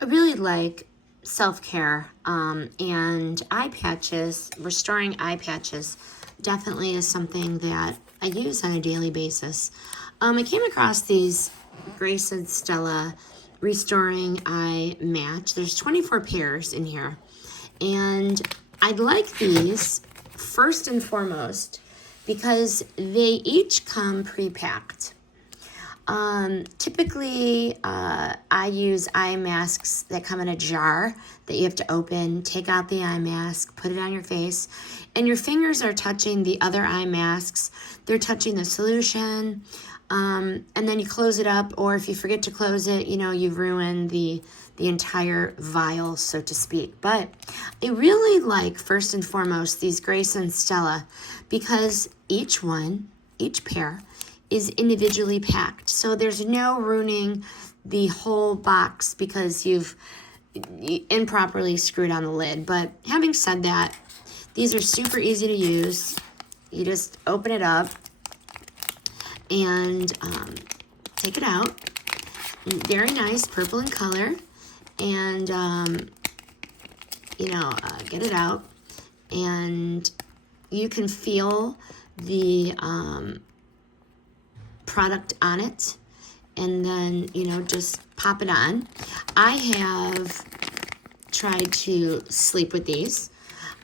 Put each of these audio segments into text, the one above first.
I really like self-care, and eye patches, restoring eye patches definitely is something that I use on a daily basis. I came across these Grace and Stella Restoring Eye Match. There's 24 pairs in here, and I like these first and foremost because they each come pre-packed. Typically, I use eye masks that come in a jar that you have to open, take out the eye mask, put it on your face, and your fingers are touching the other eye masks. They're touching the solution, and then you close it up, or if you forget to close it, you know, you've ruined the entire vial, so to speak. But I really like, first and foremost, these Grace and Stella because each pair, is individually packed. So there's no ruining the whole box because you've improperly screwed on the lid. But having said that, these are super easy to use. You just open it up and take it out. Very nice, purple in color. And, get it out. And you can feel the product on it, and then just pop it on. I have tried to sleep with these,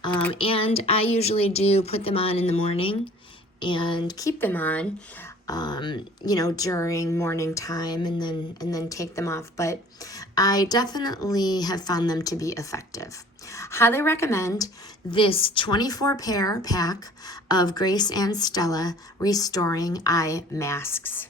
and I usually do put them on in the morning and keep them on during morning time, and then take them off. But I definitely have found them to be effective. Highly recommend this 24 pair pack of Grace and Stella Restoring Eye Masks.